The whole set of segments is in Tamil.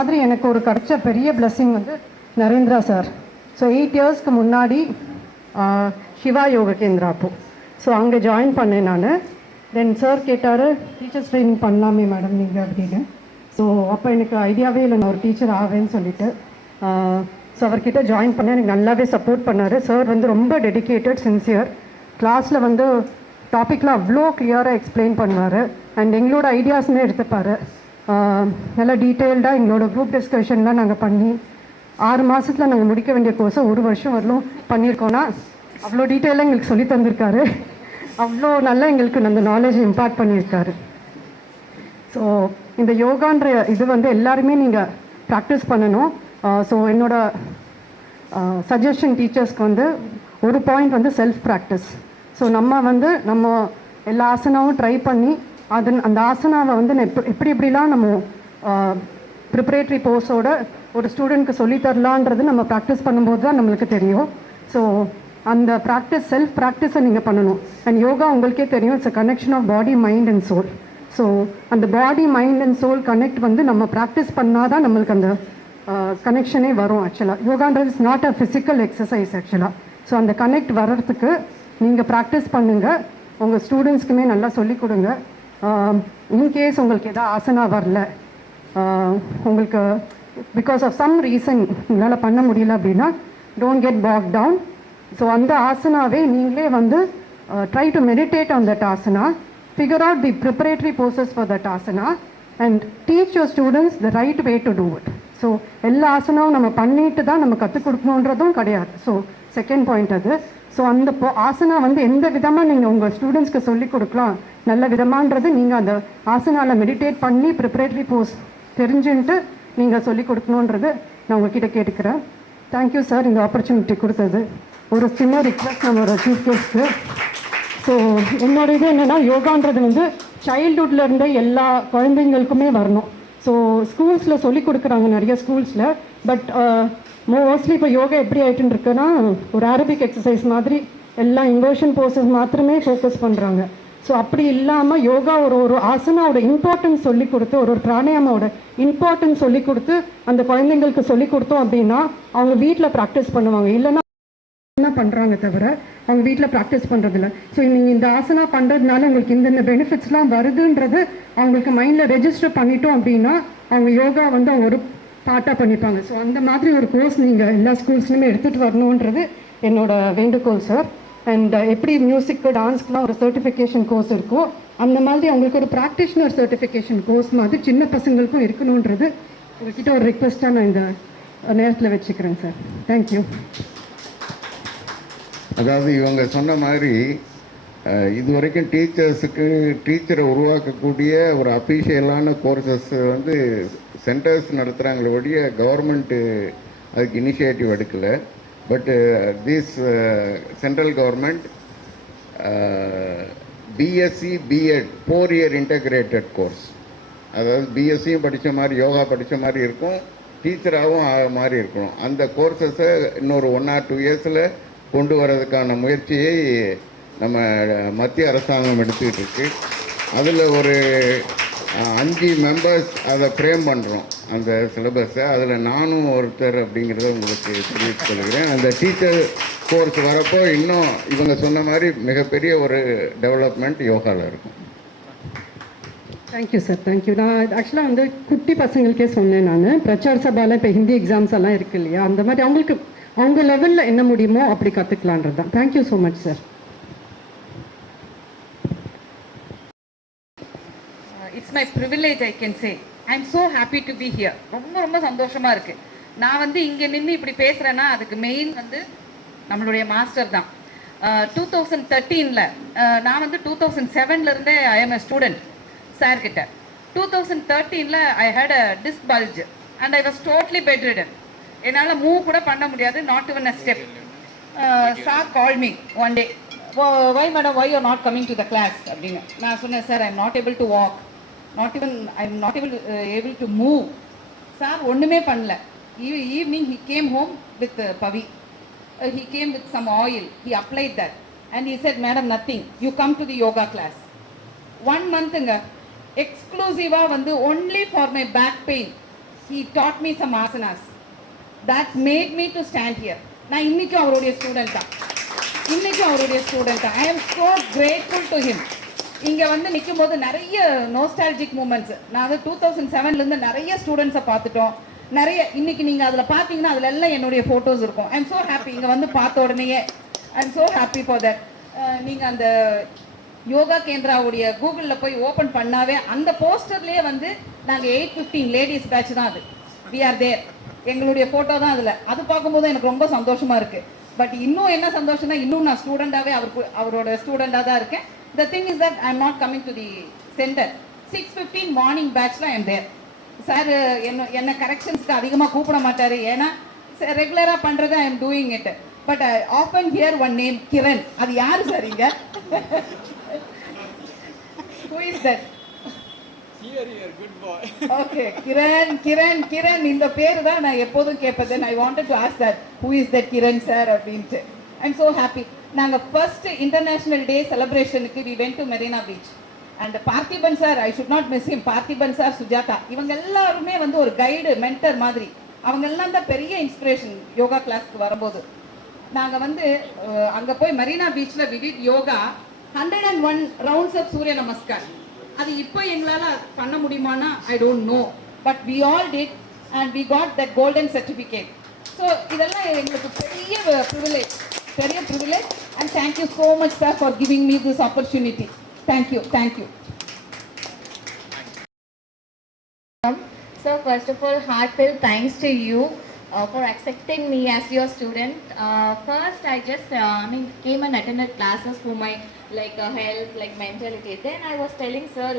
மாதிரி எனக்கு ஒரு கிடைச்ச பெரிய பிளெஸிங் வந்து நரேந்திரா சார். ஸோ 8 இயர்ஸ்க்கு முன்னாடி சிவா யோகா கேந்திரா அப்போ ஸோ அங்கே ஜாயின் பண்ணேன் நான். தென் சார் கேட்டார் டீச்சர்ஸ் ட்ரைனிங் பண்ணலாமே மேடம் நீங்கள் அப்படின்னு. ஸோ அப்போ எனக்கு ஐடியாவே இல்லை நான் ஒரு டீச்சர் ஆவேன்னு சொல்லிட்டு ஸோ அவர்கிட்ட ஜாயின் பண்ணேன். எனக்கு நல்லாவே சப்போர்ட் பண்ணார் சார். வந்து ரொம்ப டெடிக்கேட்டட், சின்சியர். கிளாஸில் வந்து டாப்பிக்லாம் அவ்வளோ கிளியராக எக்ஸ்பிளைன் பண்ணுவார். அண்ட் எங்களோட ஐடியாஸுமே எடுத்துப்பார். நல்லா டீட்டெயில்டாக எங்களோட குரூப் டிஸ்கஷன்லாம் நாங்கள் பண்ணி 6 மாதத்தில் நாங்கள் முடிக்க வேண்டிய கோர்ஸை 1 வருஷம் வரலும் பண்ணியிருக்கோன்னா அவ்வளோ டீட்டெயிலாக எங்களுக்கு சொல்லி தந்திருக்காரு. அவ்வளோ நல்லா எங்களுக்கு அந்த நாலேஜ் இம்பாக்ட் பண்ணியிருக்காரு. ஸோ இந்த யோகான்ற இது வந்து எல்லாருமே நீங்கள் ப்ராக்டிஸ் பண்ணணும். ஸோ என்னோடய சஜஷன் டீச்சர்ஸ்க்கு வந்து ஒரு பாயிண்ட் வந்து செல்ஃப் ப்ராக்டிஸ். ஸோ நம்ம எல்லா ஆசனாவும் ட்ரை பண்ணி அந்த ஆசனாவை வந்து எப்படிலாம் நம்ம ப்ரிப்பரேட்ரி கோர்ஸோட ஒரு ஸ்டூடெண்ட்க்கு சொல்லித்தரலான்றது நம்ம ப்ராக்டிஸ் பண்ணும்போது தான் நம்மளுக்கு தெரியும். ஸோ அந்த செல்ஃப் ப்ராக்டிஸை நீங்கள் பண்ணணும். அண்ட் யோகா உங்களுக்கே தெரியும், it's a connection of body, mind and soul. So அந்த body, mind and soul connect வந்து நம்ம ப்ராக்டிஸ் பண்ணால் தான் நம்மளுக்கு அந்த கனெக்ஷனே வரும். ஆக்சுவலாக யோகான்றது is not a physical exercise ஆக்சுவலாக. ஸோ அந்த கனெக்ட் வர்றதுக்கு நீங்கள் ப்ராக்டிஸ் பண்ணுங்கள். உங்கள் ஸ்டூடெண்ட்ஸ்க்குமே நல்லா சொல்லிக் கொடுங்க. இன்கேஸ் உங்களுக்கு எதாவது ஆசனா வரல, உங்களுக்கு பிகாஸ் ஆஃப் சம் ரீசன் உங்களால் பண்ண முடியல அப்படின்னா don't get back down. So அந்த ஆசனாவே நீங்களே வந்து try to meditate on that asana, figure out the preparatory process for that asana and teach your students the right way to do it. So எல்லா ஆசனாவும் நம்ம பண்ணிட்டு தான் நம்ம கற்றுக் கொடுக்கணுன்றதும் கிடையாது. ஸோ செகண்ட் பாயிண்ட் அது. ஸோ அந்த ஆசனா வந்து எந்த விதமாக நீங்கள் உங்கள் ஸ்டூடெண்ட்ஸ்க்கு சொல்லிக் கொடுக்கலாம் நல்ல விதமானது நீங்கள் அந்த ஆசனாவில் மெடிடேட் பண்ணி ப்ரிப்பரேட்டரி போஸ் தெரிஞ்சுன்ட்டு நீங்கள் சொல்லிக் கொடுக்கணுன்றது நான் உங்ககிட்ட கேட்டுக்கிறேன். தேங்க்யூ சார் இந்த ஆப்பர்ச்சுனிட்டி கொடுத்தது. ஒரு சின்ன ரிக்வெஸ்ட் நம்மளோட சீஃப் கெஸ்ட்டு. ஸோ என்னோட இது என்னென்னா யோகான்றது வந்து சைல்டுஹுட்டில் இருந்த எல்லா குழந்தைங்களுக்குமே வரணும். ஸோ ஸ்கூல்ஸில் சொல்லிக் கொடுக்குறாங்க நிறைய ஸ்கூல்ஸில். பட் மோஸ்ட்லி இப்போ யோகா எப்படி ஆகிட்டுன்னு இருக்குன்னா ஒரு அரபிக் எக்ஸசைஸ் மாதிரி எல்லா இன்வர்ஷன் போர்சஸ் மாத்திரமே ஃபோக்கஸ் பண்ணுறாங்க. ஸோ அப்படி இல்லாமல் யோகா ஒரு ஆசனாவோட இம்பார்ட்டன்ஸ் சொல்லி கொடுத்து ஒரு பிராணாயாமோட இம்பார்ட்டன்ஸ் சொல்லி கொடுத்து அந்த குழந்தைங்களுக்கு சொல்லி கொடுத்தோம் அப்படின்னா அவங்க வீட்டில் ப்ராக்டிஸ் பண்ணுவாங்க. இல்லைன்னா என்ன பண்ணுறாங்க தவிர அவங்க வீட்டில் ப்ராக்டிஸ் பண்ணுறதில்ல. ஸோ நீங்கள் இந்த ஆசனா பண்ணுறதுனால உங்களுக்கு இந்த பெனிஃபிட்ஸ்லாம் வருதுன்றது அவங்களுக்கு மைண்டில் ரெஜிஸ்டர் பண்ணிட்டோம் அப்படின்னா அவங்க யோகா வந்து அவங்க ஒரு பார்ட்டாக பண்ணிப்பாங்க. ஸோ அந்த மாதிரி ஒரு கோர்ஸ் நீங்கள் எல்லா ஸ்கூல்ஸ்லையுமே எடுத்துகிட்டு வரணுன்றது என்னோட வேண்டுகோள் சார். அண்ட் எப்படி மியூசிக்கு, டான்ஸ்க்குலாம் ஒரு சர்டிஃபிகேஷன் கோர்ஸ் இருக்கும், அந்த மாதிரி அவங்களுக்கு ஒரு ப்ராக்டிஷனர் சர்டிஃபிகேஷன் கோர்ஸ் மாதிரி சின்ன பசங்களுக்கும் இருக்கணுன்றது உங்கள்கிட்ட ஒரு ரிக்வெஸ்ட்டாக நான் இந்த நேரத்தில் வச்சுக்கிறேன் சார். தேங்க்யூ. அதாவது இவங்க சொன்ன மாதிரி இது வரைக்கும் டீச்சரை உருவாக்கக்கூடிய ஒரு அஃபீஷியலான கோர்சஸ் வந்து சென்டர்ஸ் நடத்துகிறாங்களே ஒழிய கவர்மெண்ட்டு அதுக்கு இனிஷியேட்டிவ் எடுக்கலை. But this central government BSc BEd 4 year integrated course, அதாவது பிஎஸ்சியும் படித்த மாதிரி யோகா படித்த மாதிரி இருக்கும், டீச்சராகவும் ஆகிற மாதிரி இருக்கணும். அந்த கோர்சஸை இன்னொரு 1 or 2 இயர்ஸில் கொண்டு வரதுக்கான முயற்சியை நம்ம மத்திய அரசாங்கம் எடுத்துக்கிட்டு இருக்கு. அதில் ஒரு 5 மெம்பர்ஸ் அதை ஃப்ரேம் பண்ணுறோம் அந்த சிலபஸை. அதில் நானும் ஒருத்தர் அப்படிங்கிறத உங்களுக்கு தெரிவித்துக் கொள்கிறேன். அந்த டீச்சர் கோர்ஸ் வரப்போ இன்னும் இவங்க சொன்ன மாதிரி மிகப்பெரிய ஒரு டெவலப்மெண்ட் யோகாவில் இருக்கும். Thank you sir, thank you. நான் ஆக்சுவலாக வந்து குட்டி பசங்களுக்கே சொன்னேன். நான் பிரச்சார சபாவில் இப்போ ஹிந்தி எக்ஸாம்ஸ் எல்லாம் இருக்குது இல்லையா, அந்த மாதிரி அவங்களுக்கு அவங்க லெவலில் என்ன முடியுமோ அப்படி கற்றுக்கலான்றது தான். Thank you so much sir. It's my privilege, I can say. I am so happy to be here. ரொம்ப சந்தோஷமாக இருக்குது. நான் வந்து இங்கே நின்று இப்படி பேசுகிறேன்னா அதுக்கு மெயின் வந்து நம்மளுடைய மாஸ்டர் தான். 2013 நான் வந்து 2007 ஐ எம் எ ஸ்டூடெண்ட் சார்கிட்ட. 2013 I had a disc bulge and I was totally bed ridden. என்னால் மூவ் கூட பண்ண முடியாது, not even a step. Sir call me one day, why madam why you not coming to the class அப்படின்னு. நான் சொன்னேன், sir I am not able to walk, I am not able to move. Sir ஒன்றுமே பண்ணல. Evening he came home with Pavi. He came with some oil, he applied that and he said, madam nothing, you come to the yoga class. 1 month exclusive only for my back pain. he taught me some asanas that made me to stand here. நான் இன்னைக்கும் அவருடைய ஸ்டூடெண்ட் தான், இன்னைக்கும் அவருடைய ஸ்டூடெண்ட் தான். I am so grateful to him. இங்கே வந்து நிற்கும் போது நிறைய நோஸ்டாலஜிக் மூமெண்ட்ஸ். நாங்கள் 2007லேருந்து நிறைய ஸ்டூடெண்ட்ஸை பார்த்துட்டோம். நிறைய இன்னைக்கு நீங்கள் அதில் பார்த்தீங்கன்னா அதில் எல்லாம் என்னுடைய ஃபோட்டோஸ் இருக்கும். I am so happy. இங்கே வந்து பார்த்த உடனேயே I am so happy for that. நீங்கள் அந்த யோகா கேந்திராவுடைய கூகுளில் போய் ஓப்பன் பண்ணாவே அந்த போஸ்டர்லேயே வந்து நாங்கள் 815 லேடிஸ் பேட்ச் தான் அது. We are there. எங்களுடைய ஃபோட்டோ தான் அதில். அது பார்க்கும்போது எனக்கு ரொம்ப சந்தோஷமாக இருக்குது. பட் இன்னும் என்ன சந்தோஷம்னா இன்னும் நான் ஸ்டூடெண்ட்டாகவே அவரோட ஸ்டூடெண்ட்டாக தான் இருக்கேன். The thing is that I am not coming to the centre. 6:15 morning பேட்ச்சில் ஐ எம் தேர். சார் என்ன கரெக்ஷன்ஸ்க்கு அதிகமாக கூப்பிட மாட்டார், ஏன்னா ரெகுலராக பண்ணுறது I am doing it. But I often hear one name, Kiran. அது யார் சார் இங்கே? Who is that? Here, good boy. Okay, Kiran. இந்த பேர் தான் நான் எப்போதும் கேட்பது. I wanted to ask that. Who is that Kiran sir அப்படின்ட்டு. I'm so happy. நாங்கள் ஃபர்ஸ்ட் இன்டர்நேஷனல் டே செலிப்ரேஷனுக்கு we went to Marina Beach. And Parthiban sir, I should not miss him. Parthiban sir, Sujatha, இவங்க எல்லாருமே வந்து ஒரு கைடு, மென்டர் மாதிரி. அவங்க எல்லாம் தான் பெரிய இன்ஸ்பிரேஷன் யோகா கிளாஸ்க்கு வரும்போது. நாங்கள் வந்து அங்கே போய் மரீனா பீச்சில் we did yoga 101 rounds of சூரிய நமஸ்கார். அது இப்போ எங்களால் பண்ண முடியுமானா I don't know. But we all did and we got that golden certificate. So இதெல்லாம் எங்களுக்கு பெரிய ப்ரிவிலேஜ், பெரிய privilege. And thank you so much sir for giving me this opportunity. Thank you. So first of all, heartfelt thanks to you for accepting me as your student. First, I just came and attended classes for my health, mentality. Then I was telling sir,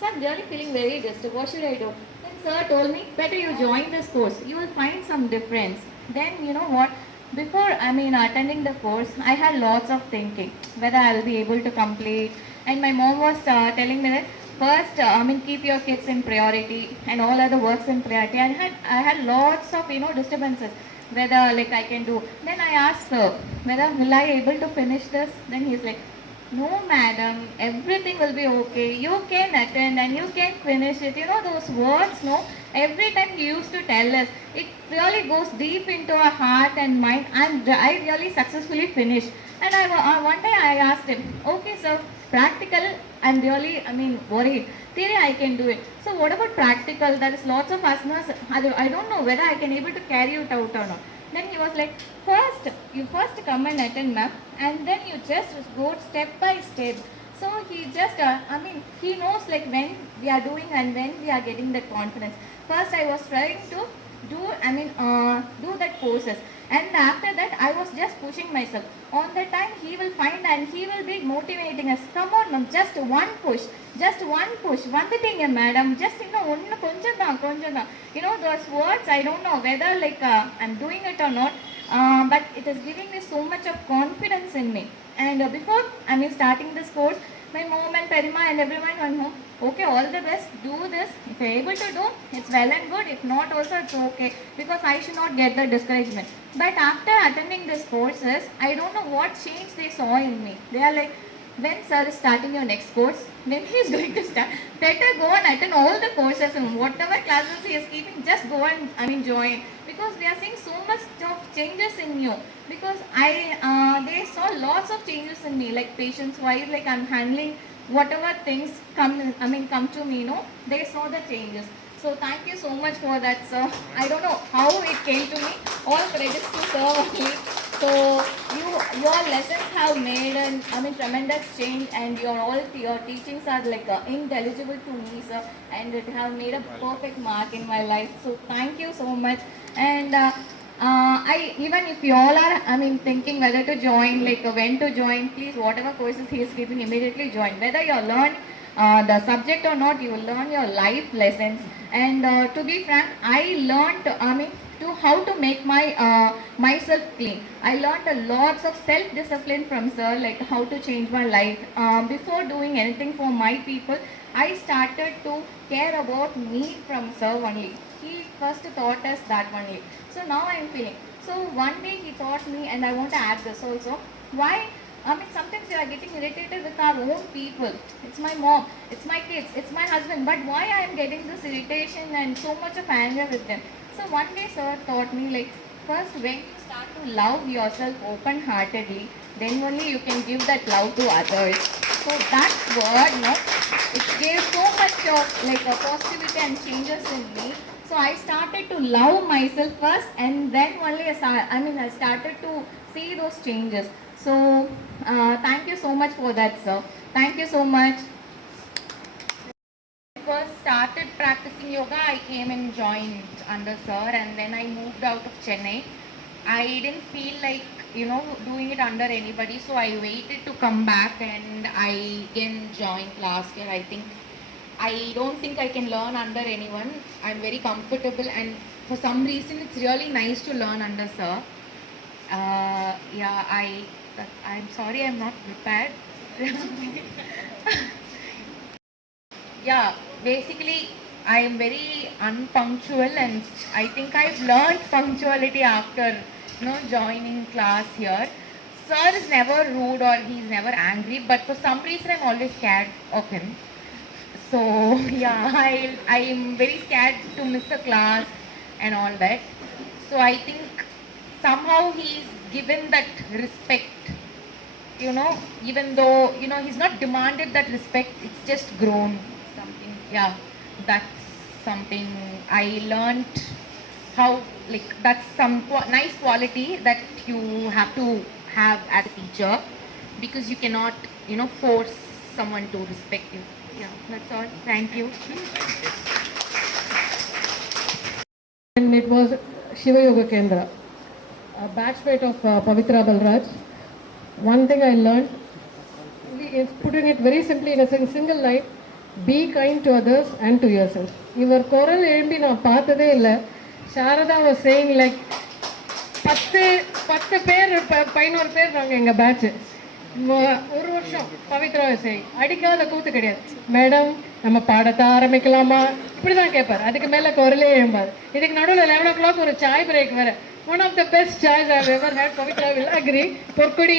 sir, I'm really feeling very disturbed. What should I do? Then sir told me, better you join this course. You will find some difference. Then you know what? Before attending the course, I had lots of thinking whether I will be able to complete. And my mom was telling me that first, keep your kids in priority and all other works in priority. I had lots of disturbances whether I can do. Then I asked sir whether will I able to finish this. Then he's like, no madam, everything will be okay. You can attend and you can finish it. You know those words, no? Every time he used to tell us, it really goes deep into our heart and mind. And I really successfully finished. And one day I asked him, okay sir, practical, I'm really worried. Theory I can do it. So what about practical? There is lots of asanas. I don't know whether I can able to carry it out or not. Then he was like, you first come and attend ma'am, and then you just go step by step. So he just, he knows when we are doing and when we are getting that confidence. First I was trying to do that courses, and after that I was just pushing myself. On the time he will find and he will be motivating us. Come on ma'am, just one push. Vandittinga madam, just onnu konjam da. Those words I don't know whether I'm doing it or not, but it is giving me so much of confidence in me. And before starting this course, my mom and Perima and everyone went home, okay, all the best, do this. If you're able to do, it's well and good. If not also, it's okay, because I should not get the discouragement. But after attending these courses, I don't know what change they saw in me. They are like, when sir is starting your next course, when he is going to start, better go and attend all the courses, and whatever classes he is keeping, just go and join, because we are seeing so much of changes in you. Because they saw lots of changes in me, like patience wise, I'm handling whatever things come to me, they saw the changes. So thank you so much for that, sir. I don't know how it came to me. All credits to sir only. So your lessons have made tremendous change, and your teachings are intelligible to me, sir, and it have made a perfect mark in my life. So thank you so much. And even if you all are thinking whether to join, when to join, please, whatever courses he is keeping, immediately join. Whether you learn the subject or not, you will learn your life lessons. And to be frank, I learned how to make myself clean. I learned a lots of self-discipline from sir, how to change my life. Before doing anything for my people, I started to care about me from sir only. He first taught us that only. So now I am feeling. So one day he taught me, and I want to add this also. Why I mean, sometimes you are getting irritated with our own people. It's my mom, it's my kids, it's my husband. But why I am getting this irritation and so much of anger with them? So one day sir taught me, like, first when you start to love yourself open-heartedly, then only you can give that love to others. So that word, no, it gave so much of like a positivity and changes in me. So I started to love myself first, and then only I started to see those changes. So thank you so much for that, sir. Thank you so much. First started practicing yoga, I came and joined under sir, and then I moved out of Chennai. I didn't feel like, you know, doing it under anybody, so I waited to come back, and I again joined last year. I don't think I can learn under anyone. I'm very comfortable, and for some reason it's really nice to learn under sir. I'm sorry I'm not prepared. Yeah, basically I am very unpunctual, and I think I've learned punctuality after, you know, joining class here. Sir is never rude or he's never angry, but for some reason I'm always scared of him. So yeah, I am very scared to miss a class and all that. So I think somehow he's given that respect, you know, even though, you know, he's not demanded that respect, it's just grown something. Yeah, that's something I learned, how, like, that's some nice quality that you have to have as a teacher, because you cannot, you know, force someone to respect you. Yeah, that's all. Thank you. And it was Shiva Yoga Kendra, a batchmate of Pavitra Balraj. One thing I learned, putting it very simply in a single line, be kind to others and to yourself. இவர் குரல் எழும்பி நான் பார்த்ததே இல்லை. சாரதா was saying like 10 பேர் 11 பேர் நாங்கள் எங்கள் பேட்ச்சு. ஒரு வருஷம் பவித்ரா saying அடிக்காத கூத்து கிடையாது. மேடம் நம்ம பாடத்தை ஆரம்பிக்கலாமா, இப்படி தான் கேட்பார். அதுக்கு மேலே குரலே எழும்பாது. இதுக்கு நடுவில் 11 o'clock ஒரு சாய் பிரேக் வேறு. One of the best chais I've ever had. Pavitra will agree. Porkudi,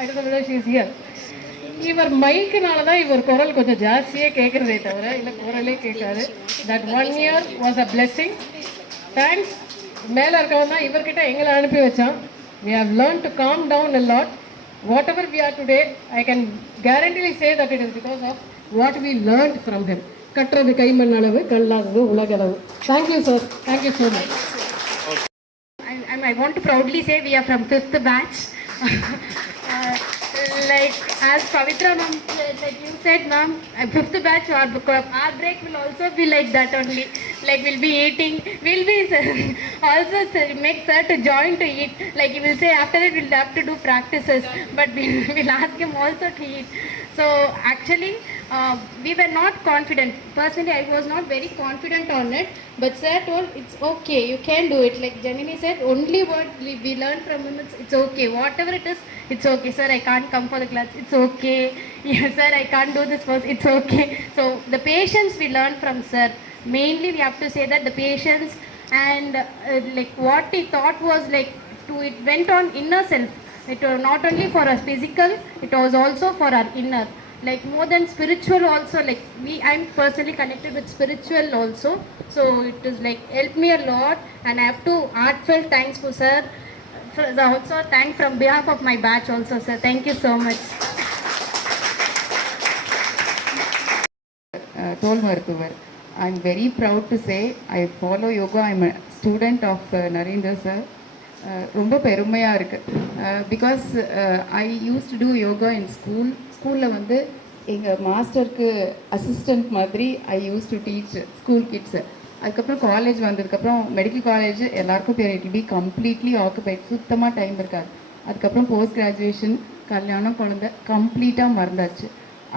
I don't know whether she is here. இவர் மைக்குனால தான் இவர் குரல் கொஞ்சம் ஜாஸ்தியே கேட்குறதே தவிர இல்லை குரலே கேட்காது. That 1 year was a blessing. Thanks. மேலே இருக்கவன் தான் இவர்கிட்ட எங்களை அனுப்பி வச்சான். We have learned to calm down a lot. Whatever we are today, I can guarantee say that it is because of what we learned from him. கற்றது கைமண் அளவு, கல்லாதது உலகளவு. Thank you, sir. Thank you so much. I want to proudly say we are from 5th batch. Like as Pavitra ma'am, like you said ma'am, 5th batch, our break will also be like that only. Like we'll be eating, we'll be also make sir to join to eat. Like he will say after that we'll have to do practices, but we'll ask him also to eat. So actually we were not confident. Personally I was not very confident on it, but sir told it's okay, you can do it. Like Janini said, only what we learned from him, it's okay, whatever it is, it's okay. Sir, I can't come for the class, it's okay. Yes sir, I can't do this first, it's okay. So the patience we learned from sir, mainly we have to say that the patience, and like what he thought was like it went on inner self. It was not only for our physical, it was also for our inner, like more than spiritual also. Like I'm personally connected with spiritual also, so it is like helped me a lot, and I have to heartfelt thanks for sir. Also thank from behalf of my batch also, sir. Thank you so much. Tol Marthuvar, I'm very proud to say I follow yoga. I'm a student of Narendra sir. ரொம்ப பெருமையாக இருக்குது. Because I use to do yoga in ஸ்கூலில் வந்து எங்கள் மாஸ்டருக்கு அசிஸ்டண்ட் மாதிரி I use to teach school kids. அதுக்கப்புறம் காலேஜ் வந்ததுக்கப்புறம் மெடிக்கல் காலேஜ் எல்லாருக்கும் தெரியும், இட் பி கம்ப்ளீட்லி ஆக்குபைட், சுத்தமாக டைம் இருக்காது. அதுக்கப்புறம் போஸ்ட் கிராஜுவேஷன், கல்யாணம், குழந்தை, கம்ப்ளீட்டாக மறந்தாச்சு.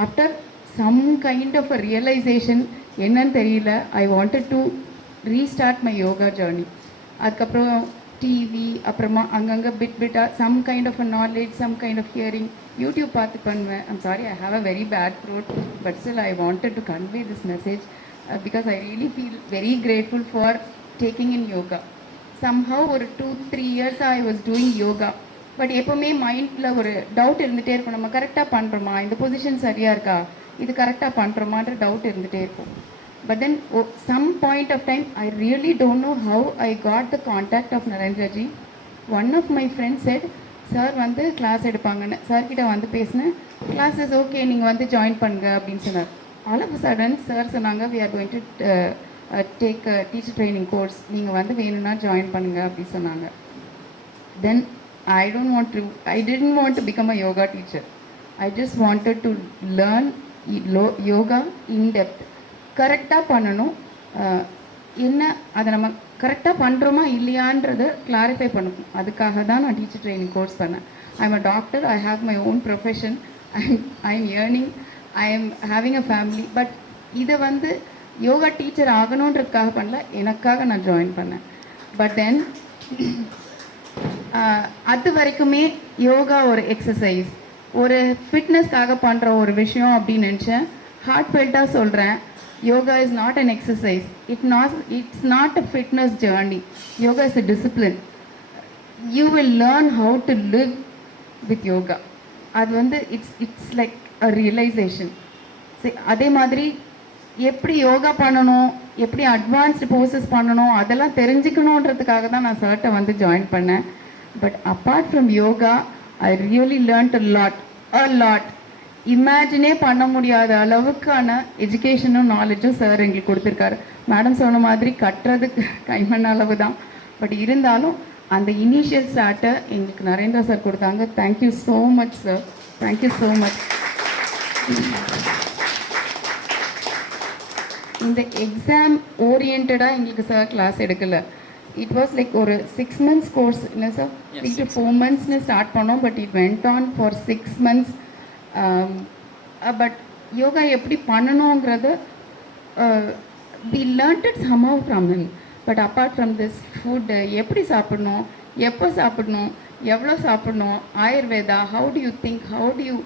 After some kind of a realization என்னன்னு தெரியல, I wanted to restart my yoga journey. அதுக்கப்புறம் டிவி, அப்புறமா அங்கங்கே பிட்டாக some kind of a knowledge, some kind of hearing, YouTube பார்த்து பண்ணுவேன். I'm sorry, I have a very bad throat, but still I wanted to convey this message because I really feel very grateful for taking in yoga. Somehow over 2-3 years I was doing yoga. But எப்போவுமே மைண்டில் ஒரு டவுட் இருந்துகிட்டே இருக்கும், நம்ம கரெக்டாக பண்ணுறோமா, இந்த பொசிஷன் சரியாக இருக்கா, இது கரெக்டாக பண்ணுறோமான்ற டவுட் இருந்துகிட்டே இருக்கும். But then some point of time, I really don't know how I got the contact of Narendra ji. One of my friends said, sir வந்து கிளாஸ் எடுப்பாங்கன்னு. சார்கிட்ட வந்து பேசினேன், கிளாஸஸ் ஓகே நீங்கள் வந்து ஜாயின் பண்ணுங்க அப்படின்னு சொன்னார். ஆல் ஆஃப் சடன் சார் சொன்னாங்க, we are going to take a teacher training course, நீங்கள் வந்து வேணும்னா ஜாயின் பண்ணுங்க அப்படின்னு சொன்னாங்க. Then I didn't want to become a yoga teacher. I just wanted to learn yoga in depth. கரெக்டாக பண்ணணும், என்ன அதை நம்ம கரெக்டாக பண்ணுறோமா இல்லையான்றதை கிளாரிஃபை பண்ணணும். அதுக்காக தான் நான் டீச்சர் ட்ரைனிங் கோர்ஸ் பண்ணேன். I am a doctor, I have my own profession, I am earning, I am having a family. But இதை வந்து யோகா டீச்சர் ஆகணுன்றதுக்காக பண்ணல, எனக்காக நான் ஜாயின் பண்ணேன். பட் தென் அது வரைக்குமே யோகா ஒரு எக்ஸசைஸ், ஒரு ஃபிட்னஸ்க்காக பண்ணுற ஒரு விஷயம் அப்படின்னு நினச்சேன். ஹார்ட் ஃபெல்ட்டாக சொல்கிறேன், yoga is not an exercise, it's not a fitness journey. Yoga is a discipline. You will learn how to live with yoga. அது வந்து it's like a realization. அதே மாதிரி எப்படி யோகா பண்ணணும், எப்படி அட்வான்ஸ்டு போசஸ் பண்ணணும், அதெல்லாம் தெரிஞ்சுக்கணுன்றதுக்காக தான் நான் சார்ட்டை வந்து ஜாயின் பண்ணேன். But apart from yoga I really learned a lot. இமேஜினே பண்ண முடியாத அளவுக்கான எஜுகேஷனும் நாலேஜும் சார் எங்களுக்கு கொடுத்துருக்காரு. மேடம் சொன்ன மாதிரி கட்டுறதுக்கு கைமண் அளவு தான், பட் இருந்தாலும் அந்த இனிஷியல் ஸ்டார்ட்டை எங்களுக்கு நரேந்திரா சார் கொடுத்தாங்க. Thank you so much sir, thank you so much. இந்த எக்ஸாம் ஓரியன்டாக எங்களுக்கு சார் கிளாஸ் எடுக்கலை. இட் வாஸ் லைக் ஒரு 6 months கோர்ஸ் இல்லை சார், 3 to 4 monthsன்னு ஸ்டார்ட் பண்ணோம். But it went on for 6 months. But yoga எப்படி பண்ணணுங்கிறது we learnt it somehow from him. But apart from this food, எப்படி சாப்பிடணும், எப்போ சாப்பிடணும், எவ்வளோ சாப்பிடணும், Ayurveda, how to you think, how to you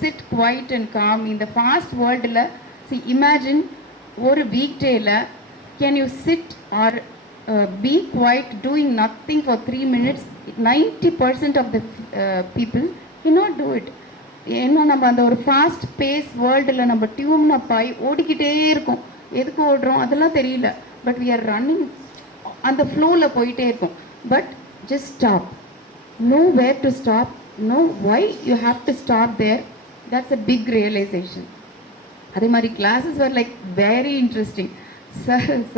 sit quiet and calm இந்த ஃபாஸ்ட் வேர்ல்டில். இமேஜின் ஒரு வீக் டேயில் can you sit or be quiet doing nothing for 3 minutes? 90% of the people cannot do it. ஏன்னா நம்ம அந்த ஒரு ஃபாஸ்ட் பேஸ் வேர்ல்டில் நம்ம டியூன் அப் ஆகி ஓடிக்கிட்டே இருக்கோம். எதுக்கு ஓடுறோம் அதெல்லாம் தெரியல, பட் வி ஆர் ரன்னிங், அந்த ஃப்ளோவில் போயிட்டே இருக்கும். But just stop, know where to stop, know why you have to stop there. That's a big realisation. அதே மாதிரி classes were like very interesting.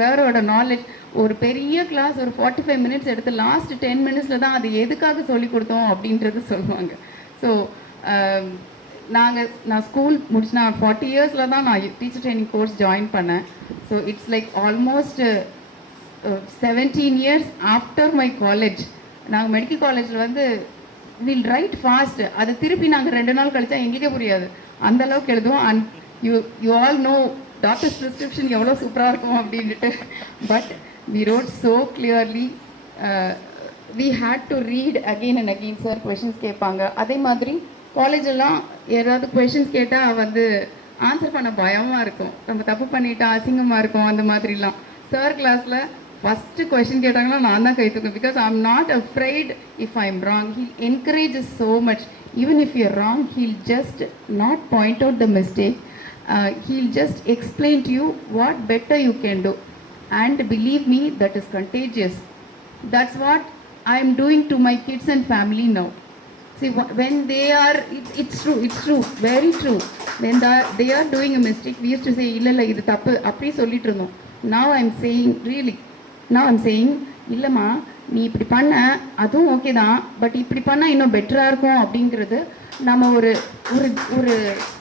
சாரோட நாலேஜ், ஒரு பெரிய கிளாஸ் ஒரு 45 minutes எடுத்து லாஸ்ட் 10 minutesல தான் அது எதுக்காக சொல்லி கொடுத்தோம் அப்படின்றது சொல்லுவாங்க. ஸோ நான் ஸ்கூல் முடிச்சு நான் 40 yearsல தான் நான் டீச்சர் ட்ரைனிங் கோர்ஸ் ஜாயின் பண்ணேன். So it's like almost 17 years after my college. நாங்கள் மெடிக்கல் காலேஜில் வந்து வில் ரைட் ஃபாஸ்ட், அது திருப்பி நாங்கள் 2 நாள் கழிச்சா எங்களுக்கே புரியாது, அந்தளவுக்கு எழுதுவோம். And you all know doctors prescription எவ்வளோ சூப்பராக இருக்கும் அப்படின்ட்டு. But we wrote so clearly, we had to read again and again. Sir questions கேட்பாங்க. அதே மாதிரி காலேஜெல்லாம் ஏதாவது கொஷின்ஸ் கேட்டால் வந்து ஆன்சர் பண்ண பயமாக இருக்கும், நம்ம தப்பு பண்ணிட்டா அசிங்கமாக இருக்கும், அந்த மாதிரிலாம். சார் கிளாஸில் ஃபஸ்ட்டு கொஷின் கேட்டாங்கன்னா நான் தான் கை தூக்கும், because I am not afraid if I am wrong. He encourages so much. Even if you are wrong, heel just not point out the mistake, heel just explain to you what better you can do. And believe me, that is contagious. That's what I am doing to my kids and family now. See, when they are, it's true, very true. When they are doing a mistake, we used to say, illa idu thappu appdi sollittu irundom. Now I am saying, really, now I am saying, இல்லைம்மா நீ இப்படி பண்ண அதுவும் ஓகே தான், பட் இப்படி பண்ணால் இன்னும் பெட்டராக இருக்கும் அப்படிங்கிறது நம்ம ஒரு ஒரு ஒரு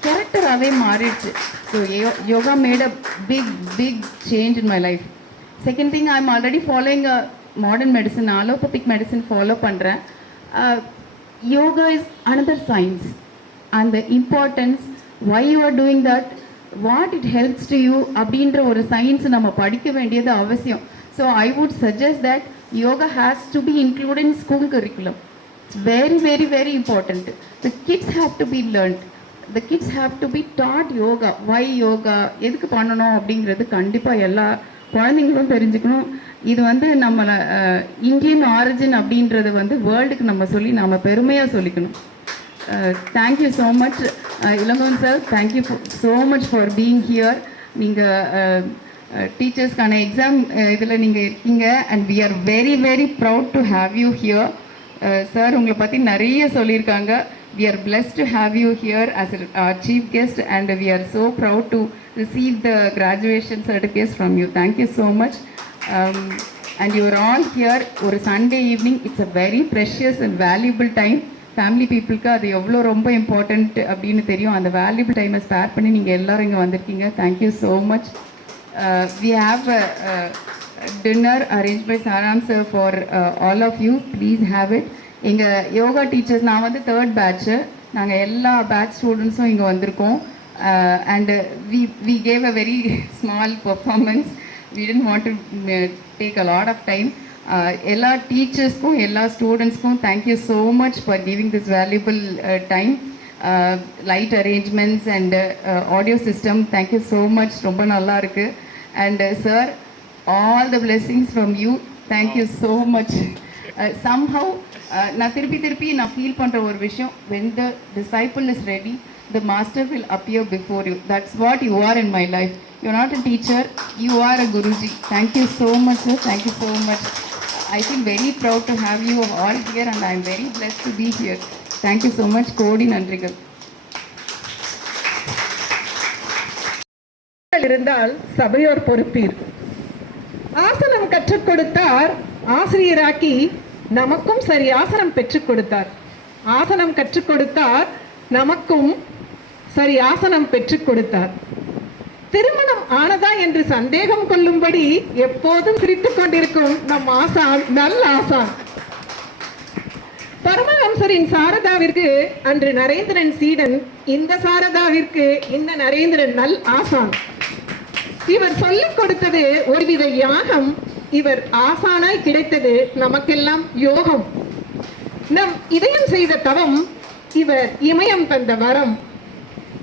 கேரக்டராகவே மாறிடுச்சு. So yoga made a big change in my life. Second thing, I am already following a modern medicine, allopathic medicine follow பண்ணுறேன். Yoga is another science and the importance, why you are doing that, what it helps to you அப்படின்ற ஒரு சயின்ஸ் நம்ம படிக்க வேண்டியது அவசியம். So I would suggest that yoga has to be included in school curriculum. It's very, very, very important. The kids have to be learned. The kids have to be taught yoga. Why yoga? எதுக்கு பண்ணணும் அப்படிங்கிறது கண்டிப்பாக எல்லா குழந்தைங்களும் தெரிஞ்சுக்கணும். இது வந்து நம்மளை இந்தியன் ஆரிஜின் அப்படின்றது வந்து வேர்ல்டுக்கு நம்ம சொல்லி நம்ம பெருமையாக சொல்லிக்கணும். Thank you so much Ilangovan sir, thank you so much for being here. நீங்கள் டீச்சர்ஸ்க்கான எக்ஸாம் இதில் நீங்கள் இருக்கீங்க and we are very very proud to have you here. Sir உங்களை பற்றி நிறைய சொல்லியிருக்காங்க. We are blessed to have you here as our chief guest and we are so proud to receive the graduation certificates from you. Thank you so much. And you are all here ஒரு Sunday evening. It's a very precious and valuable time. Family பீப்புளுக்கு அது எவ்வளோ ரொம்ப இம்பார்ட்டண்ட் அப்படின்னு தெரியும். அந்த வேல்யூபிள் டைமை ஸ்பேர் பண்ணி நீங்கள் எல்லோரும் இங்கே வந்திருக்கீங்க. Thank you so much. We have a dinner arranged by Saram sir for all of you. Please have it. எங்கள் யோகா டீச்சர்ஸ், நான் வந்து 3rd பேட்ச்சு, நாங்கள் எல்லா பேட்ச் ஸ்டூடெண்ட்ஸும் இங்கே வந்திருக்கோம். And we gave a very small performance. We didn't want to take a lot of time. எல்லா டீச்சர்ஸ்க்கும் எல்லா ஸ்டூடெண்ட்ஸ்க்கும் thank you so much for giving this valuable time. Light arrangements and audio system, thank you so much, ரொம்ப நல்லா இருக்குது. And sir, all the blessings from you. Thank you so much. somehow நான் திருப்பி நான் ஃபீல் பண்ணுற ஒரு விஷயம், when the disciple is ready, the master will appear before you. That's what you are in my life. You're not a teacher, you are a Guruji. Thank you so much, sir. Thank you so much. I feel very proud to have you all here and I'm very blessed to be here. Thank you so much. கோடி நன்றிகள். இருந்தால் சபையோர் பொறுப்பீர். ஆசனம் கற்றுக் கொடுத்தார், ஆசிரியராக்கி நமக்கும் சரி ஆசனம் பெற்றுக் கொடுத்தார். ஆசனம் கற்றுக் கொடுத்தார், நமக்கும் சரி ஆசனம் பெற்றுக் கொடுத்தார். திருமணம் ஆனதா என்று சந்தேகம் கொள்ளும்படி எப்போதும் சிரித்துக் கொண்டிருக்கும் நம் ஆசான், நல் ஆசான். பரமஹம்சரின் சாரதாவிற்கு அன்று நரேந்திரன் சீடன், இந்த சாரதாவிற்கு இந்த நரேந்திரன் நல் ஆசான். இவர் சொல்லிக் கொடுத்தது ஒருவித யாகம், இவர் ஆசானாய் கிடைத்தது நமக்கெல்லாம் யோகம். நம் இதயம் செய்த தவம், இவர் இமயம் தந்த வரம்.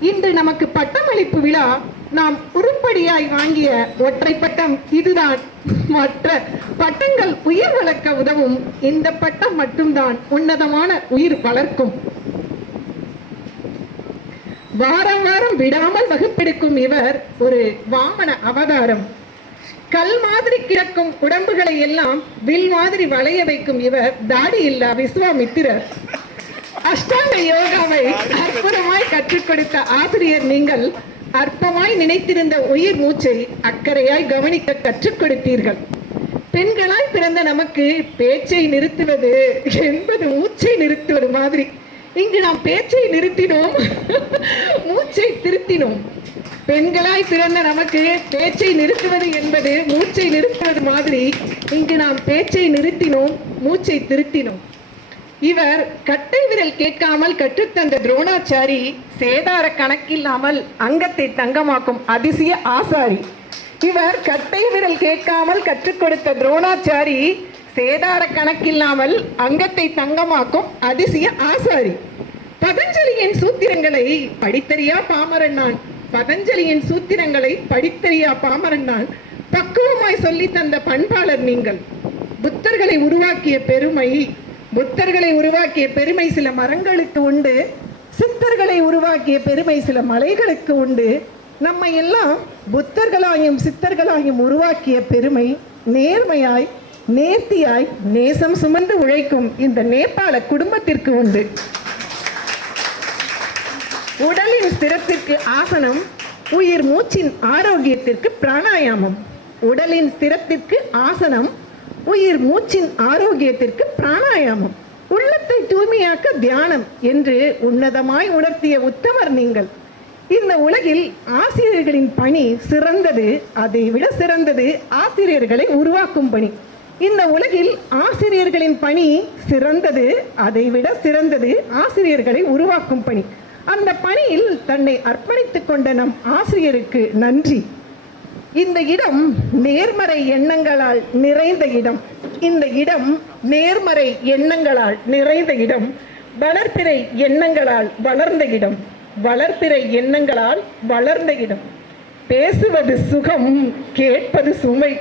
இன்று நமக்கு பட்டமளிப்பு விழா, நாம் உருப்படியாய் வாங்கிய ஒற்றை பட்டம் இதுதான். மற்ற பட்டங்கள் உயிர் வளர்க்க உதவும், இந்த பட்டம் மட்டும்தான் உன்னதமான உயிர் வளர்க்கும். வாரம் வாரம் விடாமல் வகுப்பெடுக்கும் இவர் ஒரு வாமன அவதாரம். கல் மாதிரி கிடக்கும் உடம்புகளை எல்லாம் வில் மாதிரி வளைய வைக்கும் இவர் தாடி இல்லா விஸ்வாமித்திரர். அஷ்டாங்க யோகாவை அற்புதமாய் கற்றுக் கொடுத்த ஆசிரியர் நீங்கள். அற்பமாய் நினைத்திருந்த உயிர் மூச்சை அக்கறையாய் கவனிக்க கற்றுக் கொடுத்தீர்கள். பெண்களாய் பிறந்த நமக்கு பேச்சை நிறுத்துவது என்பது மூச்சை நிறுத்துவது மாதிரி. இங்கு நாம் பேச்சை நிறுத்தினோம், மூச்சை திருத்தினோம். பெண்களாய் பிறந்த நமக்கு பேச்சை நிறுத்துவது என்பது மூச்சை நிறுத்துவது மாதிரி. இங்கு நாம் பேச்சை நிறுத்தினோம், மூச்சை திருத்தினோம். இவர் கட்டை விரல் கேட்காமல் கற்றுத்தந்த துரோணாச்சாரி, சேதார கணக்கில்லாமல் அங்கத்தை தங்கமாக்கும் அதிசய ஆசாரி. இவர் கட்டை விரல் கேட்காமல் கற்றுக் கொடுத்த துரோணாச்சாரி, சேதார கணக்கில்லாமல் அங்கத்தை தங்கமாக்கும் அதிசய ஆசாரி. பதஞ்சலியின் சூத்திரங்களை படித்தறியா பாமரன் நான், பதஞ்சலியின் சூத்திரங்களை படித்தறியா பாமரன் நான். பக்குவமாய் சொல்லி தந்த பண்பாளர் நீங்கள். புத்தர்களை உருவாக்கிய பெருமை, புத்தர்களை உருவாக்கிய பெருமை சில மரங்களுக்கு உண்டு, சித்தர்களை உருவாக்கிய பெருமை சில மலைகளுக்கு உண்டு. நம்மை எல்லாம் புத்தர்களாயும் சித்தர்களாயும் உருவாக்கிய பெருமை நேர்மையாய் நேர்த்தியாய் நேசம் சுமந்து உழைக்கும் இந்த நேபாள குடும்பத்திற்கு உண்டு. உடலின் ஸ்திரத்திற்கு ஆசனம், உயிர் மூச்சின் ஆரோக்கியத்திற்கு பிராணாயாமம். உடலின் ஸ்திரத்திற்கு ஆசனம், உயிர் மூச்சின் ஆரோக்கியத்திற்கு பிராணாயாமம். உள்ளத்தை தூய்மையாக்க தியானம் என்று உன்னதமாய் உணர்த்திய உத்தமர் நீங்கள். இந்த உலகில் ஆசிரியர்களின் பணி சிறந்தது, அதை விட சிறந்தது ஆசிரியர்களை உருவாக்கும் பணி. இந்த உலகில் ஆசிரியர்களின் பணி சிறந்தது, அதை விட சிறந்தது ஆசிரியர்களை உருவாக்கும் பணி. அந்த பணியில் தன்னை அர்ப்பணித்துக் கொண்ட நம் ஆசிரியருக்கு நன்றி. இந்த இடம் நேர்மறை எண்ணங்களால் நிறைந்த இடம். இந்த இடம் நேர்மறை எண்ணங்களால் நிறைந்த இடம். வளர்ப்பிறை எண்ணங்களால் வளர்ந்த இடம். வளர்ப்பிறை எண்ணங்களால் வளர்ந்த இடம். பேசுவது சுகம், கேட்பது சுமை.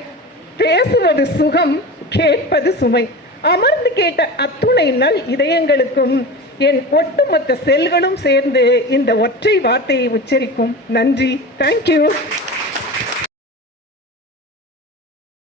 பேசுவது சுகம், கேட்பது சுமை. அமர்ந்து கேட்ட அத்துணை நல் இதயங்களுக்கும் என் ஒட்டுமொத்த செல்களும் சேர்ந்து இந்த ஒற்றை வார்த்தையை உச்சரிக்கும். நன்றி. தேங்க்யூ.